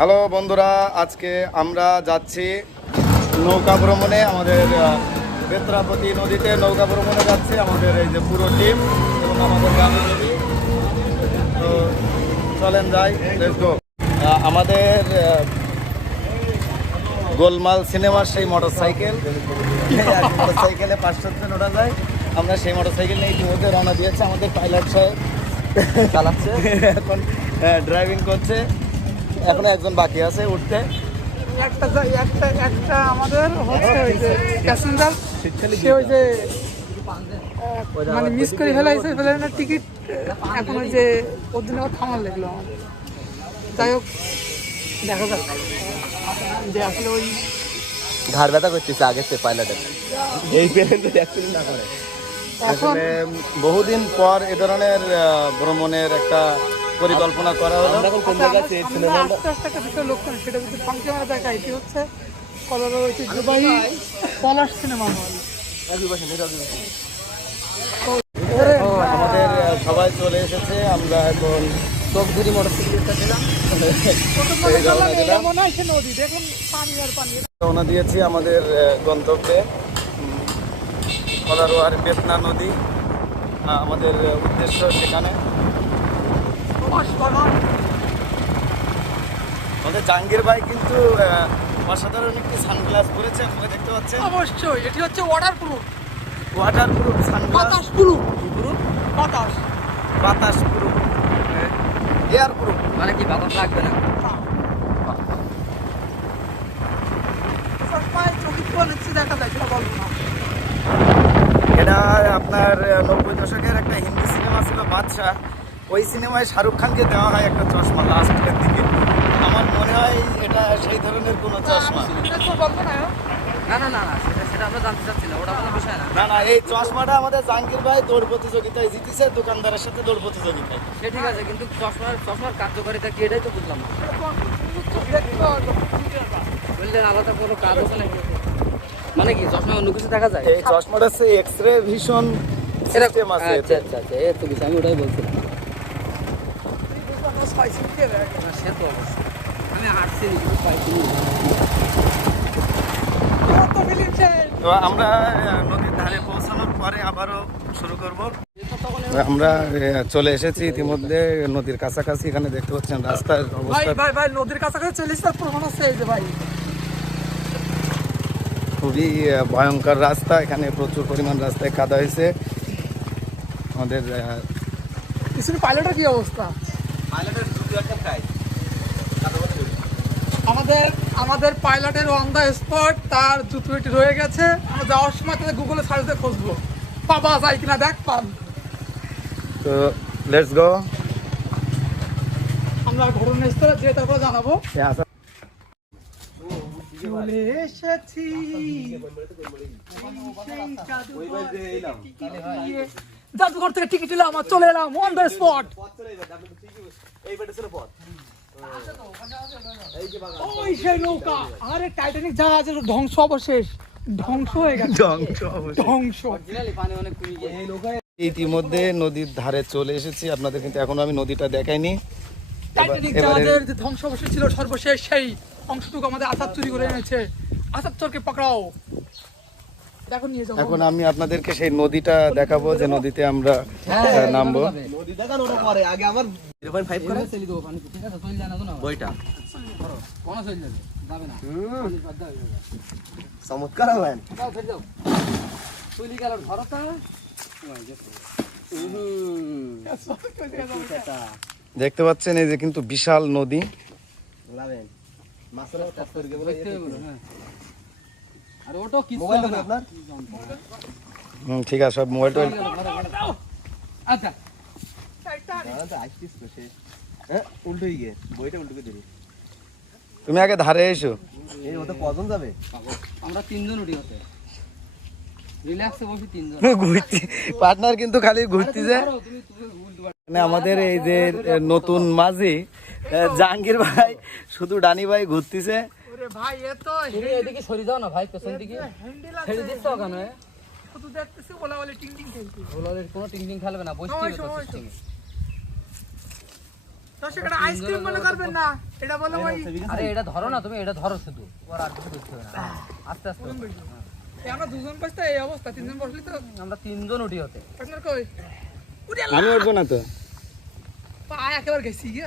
Hello বন্ধুরা, আজকে আমরা যাচ্ছি নৌকা ভ্রমণে, আমাদের বেত্রাপতি নদীতে নৌকা ভ্রমণে যাচ্ছে, আমাদের এই যে পুরো টিম এবং আমাদের গ্রামের নদী তো চলেন যাই আমাদের গোলমাল সিনেমার সেই মোটর সাইকেল মোটর সাইকেলে পাঁচশো জন ওঠা যায়। আমরা সেই মোটর সাইকেল নিয়ে ইতিমধ্যে রওনা দিয়েছি, আমাদের পাইলট সাহেব চালাচ্ছে, এখন ড্রাইভিং করছে। এখনও একজন বাকি আছে উঠতে। একটা একটা একটা আমাদের হচ্ছে ওই যে প্যাসেঞ্জার সে ওই যে মানে মিস করে ফেলাইছে ফেলানোর টিকিট এখন ওই যে ওর জন্য আবার থামার লাগল আমাদের যাই হোক দেখা যাক। যে আসলে ওই ঘাড় ব্যথা করতেছে আগে সে পাইলটের। এই পেরেন্ট অ্যাকচুয়ালি না করে। আসলে বহুদিন পর এ ধরনের ভ্রমণের একটা পরিকল্পনা করা হলো। আচ্ছা, আমরা- আমরা আস্তে আস্তে একটা বিষয় লক্ষ্য সেটা দেখা এটি হচ্ছে কলরের ঐতিহ্যবাহী পলাশ সিনেমা হল। আমাদের সবাই চলে এসেছে আমরা এখন প্রথমবার এই রওনা দিলাম। দিয়েছি আমাদের গন্তব্যে। কলারোয়ার বেতনা নদী। আমাদের উদ্দেশ্য সেখানে। আমাদের জাহাঙ্গীর ভাই কিন্তু অসাধারণ একটি সানগ্লাস পরেছে আপনারা দেখতে পাচ্ছেন। অবশ্যই এটি হচ্ছে water proof water proof sunglass. বাতাস প্রুফ বাতাস বাতাস। প্রুফ এয়ার প্রুফ মানে কি বাতাস লাগবে না। এটা আপনার নব্বই দশকের একটা হিন্দি সিনেমা ছিল বাদশাহ। ওই সিনেমায় শাহরুখ খানকে দেওয়া হয় একটা চশমা লাস্টের দিকে। আমার মনে হয় এটা সেই ধরনের কোনো চশমা। সিনেমা না না না না না সেটা সেটা আমরা জানতে চাচ্ছি না ওটা কোনো বিষয় না। না না এই চশমাটা আমাদের জাহাঙ্গীর ভাই দৌড় প্রতিযোগিতায় জিতেছে দোকানদারের সাথে দৌড় প্রতিযোগিতায়। সে ঠিক আছে কিন্তু চশমার চশমার কার্যকারিতা কি এটাই তো বুঝলাম না। বললেন আলাদা কোনো কাজ আছে নাকি? মানে কি চশমা অন্য কিছু দেখা যায়? এই চশমাটা হচ্ছে এক্স রে ভিশন সিস্টেম আছে আচ্ছা আচ্ছা আচ্ছা এই তো বিষয় আমি ওটাই বলছিলাম। না, সে তো অবশ্যই। আমি হাঁটছি কিন্তু পাইছি। তো আমরা নদীর ধারে পৌঁছানোর পরে আবারও শুরু করব। আমরা চলে এসেছি ইতিমধ্যে নদীর কাছাকাছি এখানে দেখতে পাচ্ছেন রাস্তার ভাই অবস্থা। ভাই ভাই নদীর কাছাকাছি চলে এসে প্রমাণ আছে এই যে ভাই। খুবই ভয়ঙ্কর রাস্তা এখানে প্রচুর পরিমাণ রাস্তায় কাদা হয়েছে। আমাদের পাইলটের কি অবস্থা? আমাদের আমাদের পাইলটের অন দ্য স্পট তার জুতুটি রয়ে গেছে। আমরা যাওয়ার সময় তাদের গুগলে সার্চ দিয়ে খুঁজবো। পাবা যায় কিনা দেখ পান। তো লেটস গো আমরা ঘটনাস্থলে যে তারপর জানাব। চলে এসেছি। জাদুঘর- থেকে টিকিট নিলাম আর চলে এলাম অন দ্য স্পট ওই সেই নৌকা। আরে টাইটানিক জাহাজের ধ্বংস অবশেষ। ধ্বংস হয়ে গেছে। ধ্বংস গিয়েছে। ইতিমধ্যে নদীর ধারে চলে এসেছি। আপনাদের কিন্তু এখন আমি নদীটা দেখাইনি। টাইটানিক জাহাজের যে ধ্বংস অবশেষ ছিল সর্বশেষ সেই অংশটুকু আমাদের আসাদ চুরি করে এনেছে। আসাদ চোরকে পকড়াও। এখন আমি আপনাদেরকে সেই নদীটা দেখাবো যে নদীতে আমরা হ্যাঁ, নামবো। হয়ে যাবে। চমৎকার। দেখতে পাচ্ছেন এই যে কিন্তু বিশাল নদী। দেখতে হুম, ঠিক আছে সব মোবাইল টোবাইল আচ্ছা। দিবি। তুমি আগে ধারে এসো। কজন যাবে? আমরা তিনজন উঠি হতে রিল্যাক্সে বসি তিনজন। ঘুরতে পার্টনার কিন্তু খালি ঘুরতেছে। ধরো, তুমি তুমি উল্টো পাল্টা। মানে আমাদের এই যে নতুন মাঝি জাহাঙ্গীর ভাই শুধু ডানি ভাই ঘুরতেছে। ভাই এ তো তুমি এদিকে সরে যাও না ভাই পেছন দিকে। হ্যান্ডেল ছেড়ে আছে দিচ্ছ কেন? শুধু দেখতেছি ওলা ওলা টিং টিং খেলতে ওগুলোদের কোনো টিং টিং খেলবে না তো আইসক্রিম মনে করবেন এটা বলে আরে এটা ধরো না তুমি এটা ধরো শুধু। ওর আর কিছু করতে না। আস্তে আস্তে। আমরা দুজন বসতে এই অবস্থা তিনজন বসলি তো আমরা তিনজন উঠি হতে পার্টনার কই? উড়ে আমি উঠবো না তো। পা একেবারে গেছি গিয়ে।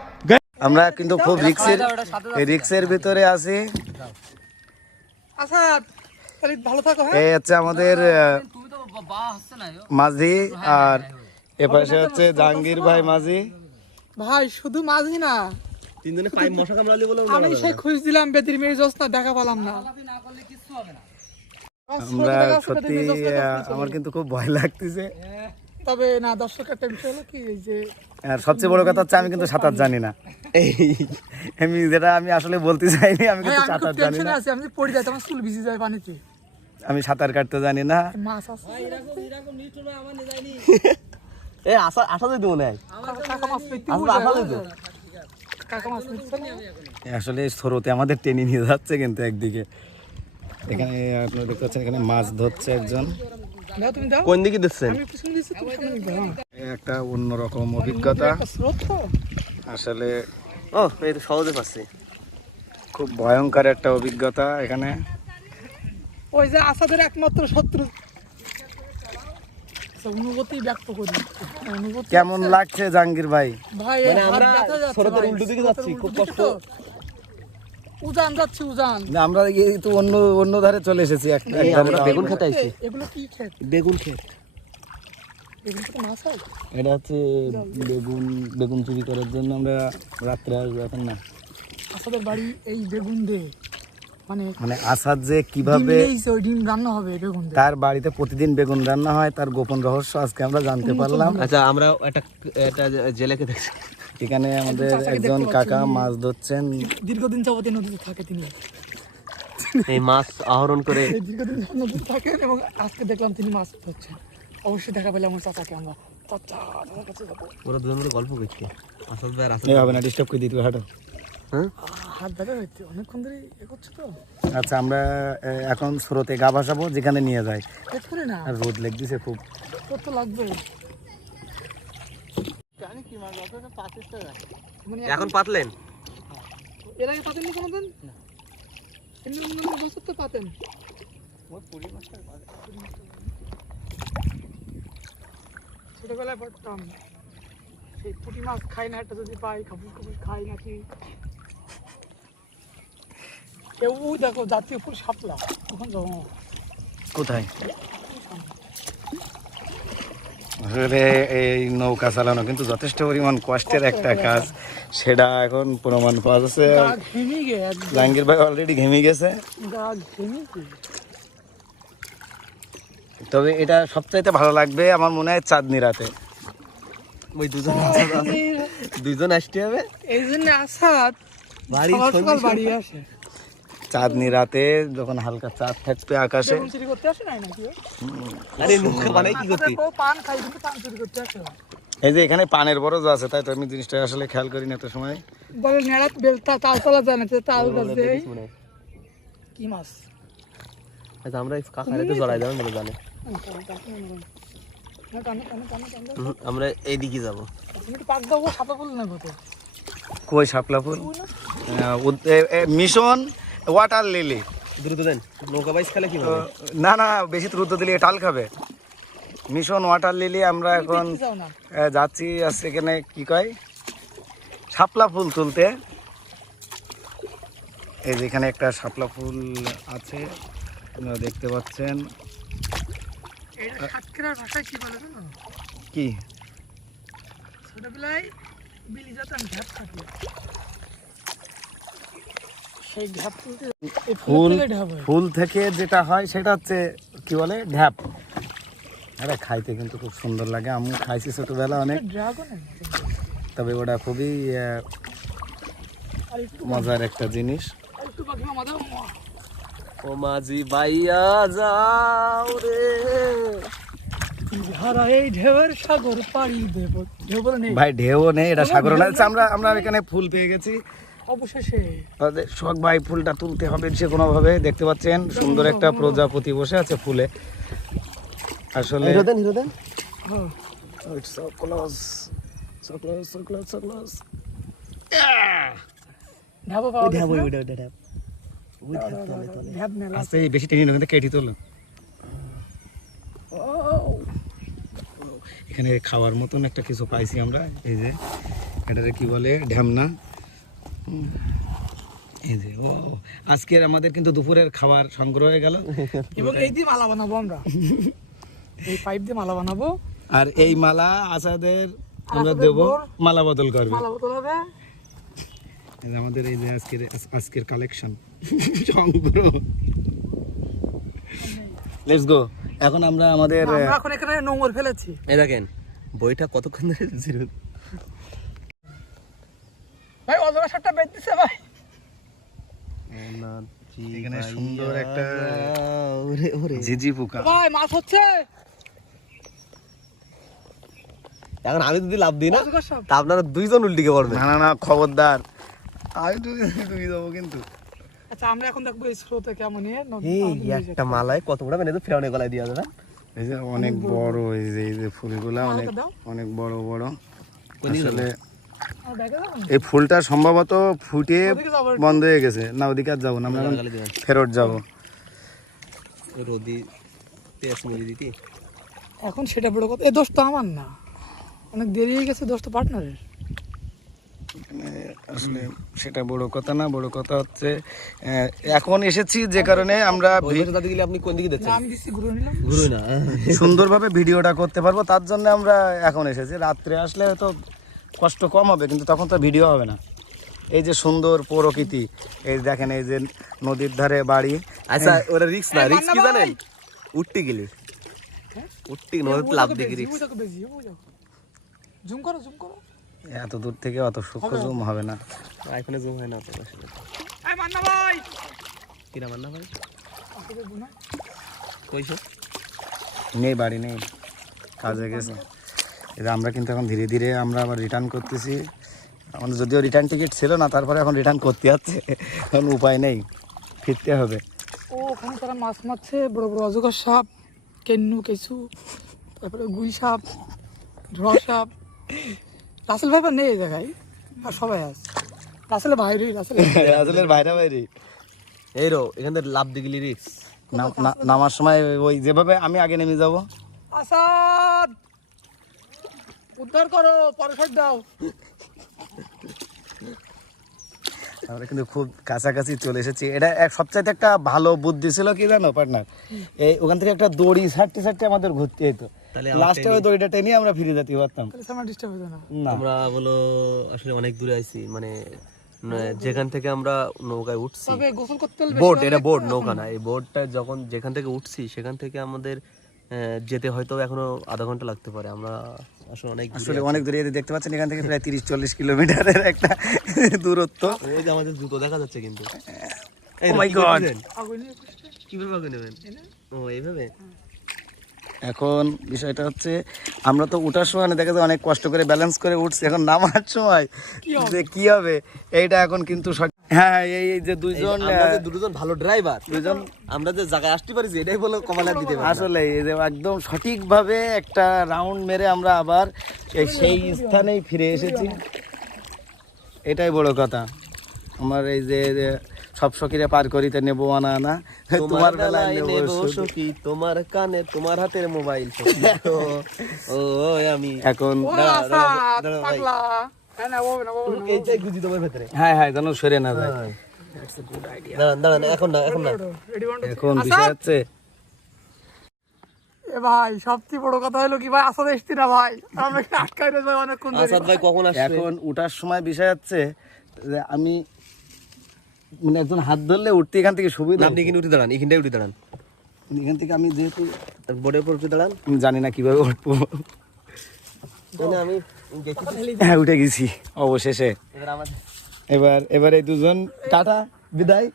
আমরা কিন্তু খুব রিক্সের রিক্সের ভিতরে আছি। আচ্ছা তাহলে ভালো থাকো হ্যাঁ? এই হচ্ছে আমাদের। মাঝি আর এপাশে হচ্ছে জাহাঙ্গীর ভাই মাঝি। ভাই শুধু মাঝি না। তিনজনে পাইপ মশা কামড়ালি বলে আমি সেই খুঁজ দিলাম বেদির জোসনা দেখা পেলাম না। লাফালাফি না করলে কিচ্ছু হবে না আমরা সত্যি আমার কিন্তু খুব ভয় লাগতেছে। তবে না দর্শক একটা বিষয় হলো কি এই যে আর সবচেয়ে বড় কথা হচ্ছে আমি কিন্তু সাঁতার জানি না। এই আমি যেটা আমি আসলে বলতে চাইনি আমি কিন্তু সাঁতার জানি না। আছি আমি পড়ে যাই তো আমার চুল ভিজে যায় পানিতে। আমি সাঁতার কাটতে জানি না। মাছ আছে। এ আসা আসা যদি মনে হয়। কাকা মাছ পেতে আসলে আসা যদি কাকা মাছ পেতে আসলে স্রোতে আমাদের টেনে নিয়ে যাচ্ছে কিন্তু একদিকে। এখানে আপনারা দেখতে পাচ্ছেন এখানে মাছ ধরছে একজন। কোন দিকে দিচ্ছেন? একটা অন্যরকম অভিজ্ঞতা। আসলে ও এই তো সহজে পাচ্ছি। খুব ভয়ঙ্কর একটা অভিজ্ঞতা এখানে। ওই যে আসাদের একমাত্র শত্রু। আচ্ছা, অনুভূতি ব্যক্ত করি। কেমন লাগছে জাহাঙ্গীর ভাই? ভাই ভাই, উল্টো দিকে যাচ্ছি, খুব কষ্ট। উজান যাচ্ছি উজান। না, আমরা এই তো অন্য অন্য ধারে চলে এসেছি একটা আমরা বেগুন খেতে আইছি। এগুলো কি খেত বেগুন ক্ষেত। এগুলো তো মাছ হয়? এটা হচ্ছে বেগুন বেগুন চুরি করার জন্য আমরা রাত্রে আসব এখন না। আসাদের বাড়ি এই বেগুন দে। মানে মানে আসাদ যে কীভাবে ডিম রান্না হবে বেগুন তার বাড়িতে প্রতিদিন বেগুন রান্না হয় তার গোপন রহস্য আজকে আমরা জানতে পারলাম। আচ্ছা আমরা একটা একটা জেলেকে দেখছি। এখানে আমাদের একজন কাকা মাছ ধরছেন। দীর্ঘদিন যাবত নদীতে থাকে তিনি। এই মাছ আহরণ করে দীর্ঘদিন নদীতে থাকেন এবং আজকে দেখলাম তিনি মাছ ধরছেন। অবশ্যই দেখা পেলে আমার চাচাকে আমরা চাচা দাদার কাছে যাব। ওরা দুজন মিলে গল্প করছে। আসল ভাই আসল হবে না ডিস্টার্ব করে দিতে হাঁটো। হ্যাঁ? হাত ব্যথা হচ্ছে অনেকক্ষণ ধরে এ করছে তো। আচ্ছা আমরা এখন স্রোতে গা ভাসাবো যেখানে নিয়ে যায়। না। আর রোদ লেগ দিছে খুব তো লাগবে জানি কি মাছ আছে পাঁচিশ টাকা মানে এখন পাতলেন? এর আগে পাতেন না। কোনোদিন এমনি অন্যান্য বছর তো পাতেন। ছোটবেলায় পড়তাম সেই পুঁটি মাছ খাই না একটা যদি পাই খাবুস খাবুস খাই নাকি। কেউ দেখো জাতীয় ফুল শাপলা। তখন কোথায়? আসলে এই নৌকা চালানো কিন্তু যথেষ্ট পরিমাণ কষ্টের একটা কাজ। সেটা এখন প্রমাণ পাওয়া যাচ্ছে। জাহাঙ্গীর ভাই অলরেডি ঘেমে গেছে। তবে এটা সবচাইতে ভালো লাগবে আমার মনে হয় চাঁদনি রাতে। ওই দুজন দুজন আসতে হবে। এই জন্য আসাদ বাড়ি বাড়ি আসে। চাঁদনি রাতে যখন হালকা চাঁদ থাকবে আকাশে। এই যে এখানে পানের বরজ আছে তাই তো আমি জিনিসটা আসলে খেয়াল করি না তো সময়। বলে নেড়াত বেলতা তাল তোলা যায় না তো তাল গাছ। হয়। কি মাছ? আচ্ছা আমরা এই কাকারাতে জড়াই যাবেন বলে জানে। আমরা এইদিকে যাব। তুমি একটু পাক দাও ও সাপা বলে না কত কই শাপলা ফুল? এ, মিশন? ওয়াটার লিলি দ্রুত দেন। নৌকা বাইস খেলে কি না না বেশি দ্রুত দিলে টাল খাবে। মিশন ওয়াটার লিলি আমরা এখন যাচ্ছি আজকে এখানে কি কয়? শাপলা ফুল তুলতে। এই যে এখানে একটা শাপলা ফুল আছে আপনারা দেখতে পাচ্ছেন। এটা সাতক্ষীরার ভাষায় কি ছোটবেলায় বিলি যেতাম ঘ্যাপ সেই ঘ্যাপ তুলতে এই ফুল ফুল থেকে যেটা হয় সেটা হচ্ছে কি বলে? ঢ্যাপ। এটা খাইতে কিন্তু খুব সুন্দর লাগে। আমি খাইছি ছোটবেলা অনেক। তবে ওটা খুবই আর মজার একটা জিনিস। আর ও মাঝি বাইয়া যাও রে। ভাই ঢেউ নেই। এটা সাগর না। আচ্ছা, আমরা আমরা এখানে ফুল পেয়ে গেছি। অবশেষে তাদের শখ ভাই ফুলটা তুলতে হবে যে কোনো ভাবে দেখতে পাচ্ছেন সুন্দর একটা প্রজাপতি বসে আছে ফুলে আসলে হিরো দেন হিরো দেন। It's so close. So close, so close, so close. Dhaba পাওয়া ওই না? ওইটা ওইটা ঢ্যাপ। ঢ্যাব আস্তে বেশি টেনে নেবে কেটে তোল এখানে খাওয়ার মতন একটা কিছু পাইছি আমরা এই যে এটারে কি বলে ঢ্যামনা। এই যে ও আজকের আমাদের কিন্তু দুপুরের খাবার সংগ্রহ হয়ে গেল। এবং এই দিয়ে মালা বানাবো আমরা। এই পাইপ দিয়ে মালা বানাবো। আর এই মালা আসাদের আমরা দেব মালা বদল করবে। মালা বোতল হবে। আমাদের এই যে আজকের আজকের কালেকশন সংগ্রহ। লেটস গো এখন আমরা আমাদের আমরা এখন এখানে নোংর ফেলেছি। এই দেখেন বইটা কতক্ষণ ধরে অজগর দিছে ভাই। এখানে সুন্দর একটা ওরে ওরে। ঝিঝি পোকা। ভাই মাছ হচ্ছে। এখন আমি যদি লাভ দিই না তা আপনারা দুইজন উল্টিকে পড়বেন না না না খবরদার। আমি তো তুমি দেবো কিন্তু। আচ্ছা আমরা এখন দেখব এই স্রোতে কেমন এই একটা মালায় কত বড় মানে তো গলায় দিয়া যাবে এই যে অনেক বড় এই যে এই যে ফুলগুলা অনেক অনেক বড় বড়। আসলে এই ফুলটা সম্ভবত ফুটে। বন্ধ হয়ে গেছে। না ওদিকে আর যাব না আমরা ফেরত যাব। রোদি এখন সেটা বড় কথা। এই দোষ তো আমার না। অনেক দেরি হয়ে গেছে দোষ তো পার্টনারের আসলে সেটা বড় কথা না বড় কথা হচ্ছে এখন এসেছি যে কারণে আমরা আপনি কোন দিকে সুন্দরভাবে ভিডিওটা করতে পারব তার জন্য আমরা এখন এসেছি। রাত্রে আসলে হয়তো কষ্ট কম হবে কিন্তু তখন তো ভিডিও হবে না। এই যে সুন্দর প্রকৃতি এই দেখেন এই যে নদীর ধারে বাড়ি। আচ্ছা ওরা রিক্স না রিক্স কি জানেন! উঠতে গেলে। উঠতে নদীতে লাভ দেখি রিক্স। জুম করো জুম করো। এত দূর থেকে অত সূক্ষ্ম জুম হবে না। আইফোনে জুম হয় না তো আসলে আই মান্না ভাই! কিরা মান্না ভাই? কইছো? নেই বাড়ি নেই। কাজে গেছে। যে আমরা কিন্তু এখন ধীরে ধীরে আমরা আবার রিটার্ন করতেছি। আমাদের যদিও রিটার্ন টিকিট ছিল না তারপরে এখন রিটার্ন করতে যাচ্ছে। এখন উপায় নেই ফিরতে হবে। ও ওখানে তারা মাছ মারছে বড় বড় অজগর সাপ কেন্নু কেঁচু তারপরে গুই সাপ ঢোড়া সাপ। রাসেল ভাই নেই এই জায়গায় আর সবাই আছে। রাসেলের বাইরে রাসেল আসলে বাইরে বাইরে এই রো এখান থেকে লাভ দিগলি রিক্স নামার সময় ওই যেভাবে আমি আগে নেমে যাব। আসাদ! উদ্ধার করো পরশর দাও। আমরা কিন্তু খুব কাছাকাছি চলে এসেছি। এটা এক সবচাইতে একটা ভালো বুদ্ধি ছিল কি জানো পার্টনার এই ওখান থেকে একটা দড়ি ছাড়তে ছাড়তে আমাদের ঘুরতে তাহলে লাস্টে ওই দড়িটা টেনে আমরা ফিরে যেতে পারতাম। তাহলে সামনে ডিস্টার্ব হতো না। না। আমরা বলো আসলে অনেক দূরে আইছি মানে যেখান থেকে আমরা নৌকায় উঠছি। বোট এটা। বোট নৌকা না। এই বোটটা যখন যেখান থেকে উঠছি সেখান থেকে আমাদের যেতে হয়তো এখনও আধা ঘণ্টা লাগতে পারে। আমরা আসলে অনেক দূরে আসলে অনেক দূরে দেখতে পাচ্ছেন এখান থেকে প্রায় তিরিশ চল্লিশ কিলোমিটারের একটা দূরত্ব। ওই যে আমাদের জুতো দেখা যাচ্ছে কিন্তু। Oh। কীভাবে নেবেন? ও এইভাবে? এখন বিষয়টা হচ্ছে আমরা তো উঠার সময় না দেখা যায় অনেক কষ্ট করে ব্যালেন্স করে উঠছি এখন নামার সময়। যে কি হবে এইটা এখন কিন্তু সঠিক- হ্যাঁ এই যে দুইজন দুজন ভালো ড্রাইভার দুজন আমরা যে জায়গায় আসতে পারি এটাই বলে কমালা দিতে পারি আসলে একদম সঠিকভাবে একটা রাউন্ড মেরে আমরা আবার সেই স্থানেই ফিরে এসেছি। এটাই বড় কথা। আমার এই যে সব সকিরে পার করিতে নেব আনা আনা। তোমার বেলায় নেব। সখী। তোমার কানে তোমার হাতের মোবাইল ও আমি। এখন হ্যাঁ, হ্যাঁ হ্যাঁ যেন সরে না যায়। এখন না এখন না। Ready, one, two, three. এখন বিষয় হচ্ছে ভাই সবচেয়ে বড় কথা হলো কি ভাই আসাদ এসছি না ভাই? আমরা আটকাই ভাই অনেকক্ষণ আসাদ ভাই কখন এখন উঠার সময় বিষয় হচ্ছে যে আমি মানে একজন হাত ধরলে উঠতে এখান থেকে সুবিধা আপনি এখানে উঠে দাঁড়ান এখানটাই উঠে দাঁড়ান। এখান থেকে আমি যেহেতু বোর্ডের উপর উঠে দাঁড়ান। আমি জানি না কীভাবে উঠবো। আমি হ্যাঁ উঠে গেছি অবশেষে। এবার এবার এই দুজন টাটা বিদায়।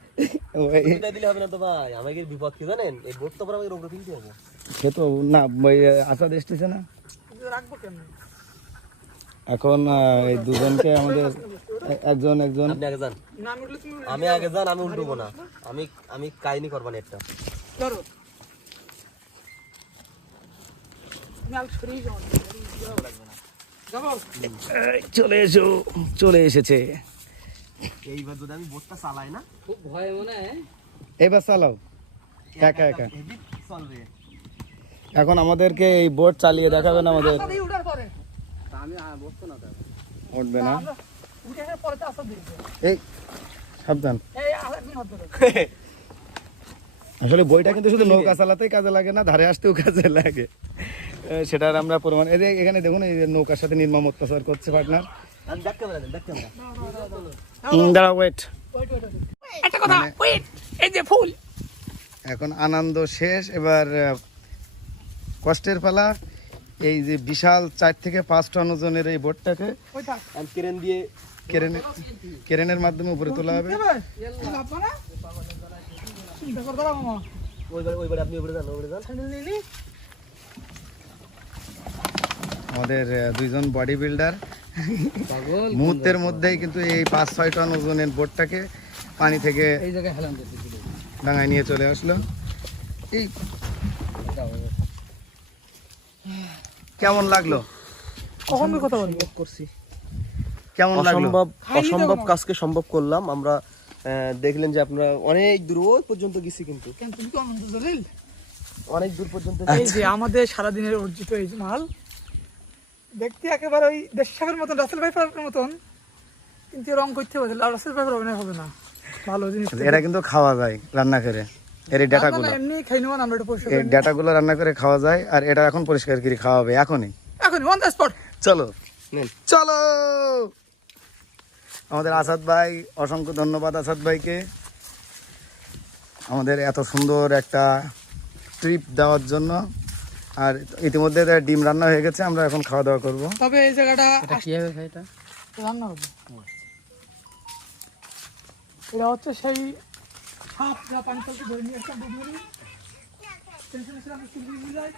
এটা দিলে হবে না তো ভাই আমাকে বিপদ কি জানেন? এই বোর্ড তো আমাকে উপরে ফেলতে হবে। সে তো না ওই আসাদ না? রাখব কেন এখন এই দুজনকে আমাদের একজন একজন। আপনি আগে যান। আমি আগে যান আমি উল্টবো না। আমি আমি কাহিনী করব না একটা। ধরো। চলে এসো চলে এসেছে। এইবার যদি আমি বোর্ডটা চালাই না? খুব ভয় মনে হয় এবার চালাও। একা একা চলবে। এখন আমাদেরকে এই বোট চালিয়ে দেখাবেন আমাদের। আসাদ উঠার পরে। তা আমি আর বসতো না তো উঠবে না। এই সাবধান। আসলে বইটা কিন্তু শুধু নৌকা চালাতেই কাজে লাগে না ধারে আসতেও কাজে লাগে। সেটার আমরা প্রমাণ এই যে এখানে দেখুন এই যে নৌকার সাথে নির্মম অত্যাচার করছে পার্টনার। দাঁড়া ওয়েট ওয়েট ওয়েট একটা কথা ওয়েট এই যে ফুল। এখন আনন্দ শেষ এবার কষ্টের পালা। এই যে বিশাল চার থেকে পাঁচ টন ওজনের এই বোটটাকে ক্রেন দিয়ে কেরেনের কেরেনের মাধ্যমে উপরে তোলা হবে। ওইবার ওইবার আপনি উপরে যান উপরে যান। আমাদের দুইজন বডি বিল্ডার মুহূর্তের মধ্যেই কিন্তু এই পাঁচ ছয় টন ওজনের বোটটাকে পানি থেকে ডাঙায় নিয়ে চলে আসলো। এই কেমন লাগল? কখন কথা বলব? করছি। কেমন লাগল? অসম্ভব অসম্ভব কাজকে সম্ভব করলাম। আমরা আহ, দেখলেন যে আপনারা অনেক দূর ওই পর্যন্ত গেছি কিন্তু। কেন তুমি কি আনন্দ জলিল? অনেক দূর পর্যন্ত এই যে আমাদের সারাদিনের অর্জিত এই যে মাল দেখতে একেবারে ওই দেশ সাহেবের মতন রাসেল ভাইপারের মতন কিন্তু রং করতে হবে রাসেল ভাইপার অভিনয় হবে না। ভালো জিনিস এটা কিন্তু খাওয়া যায় রান্না করে এর এই ডাটাগুলো। এমনি খাই নেওয়া আমরা এটা পরিষ্কার এই ডাটাগুলো রান্না করে খাওয়া যায় আর এটা এখন পরিষ্কার করে খাওয়া হবে এখনই। এখন অন দ্য স্পট চলো। চলো! আমাদের আসাদ ভাই অসংখ্য ধন্যবাদ আসাদ ভাইকে। আমাদের এত সুন্দর একটা ট্রিপ দেওয়ার জন্য। আর ইতিমধ্যে তার ডিম রান্না হয়ে গেছে আমরা এখন খাওয়া দাওয়া করব। তবে এই জায়গাটা এটা কি হবে এটা? রান্না হবে। এটা হচ্ছে সেই সাপ যা ধরে নিয়ে টেনশন ছিলাম যায়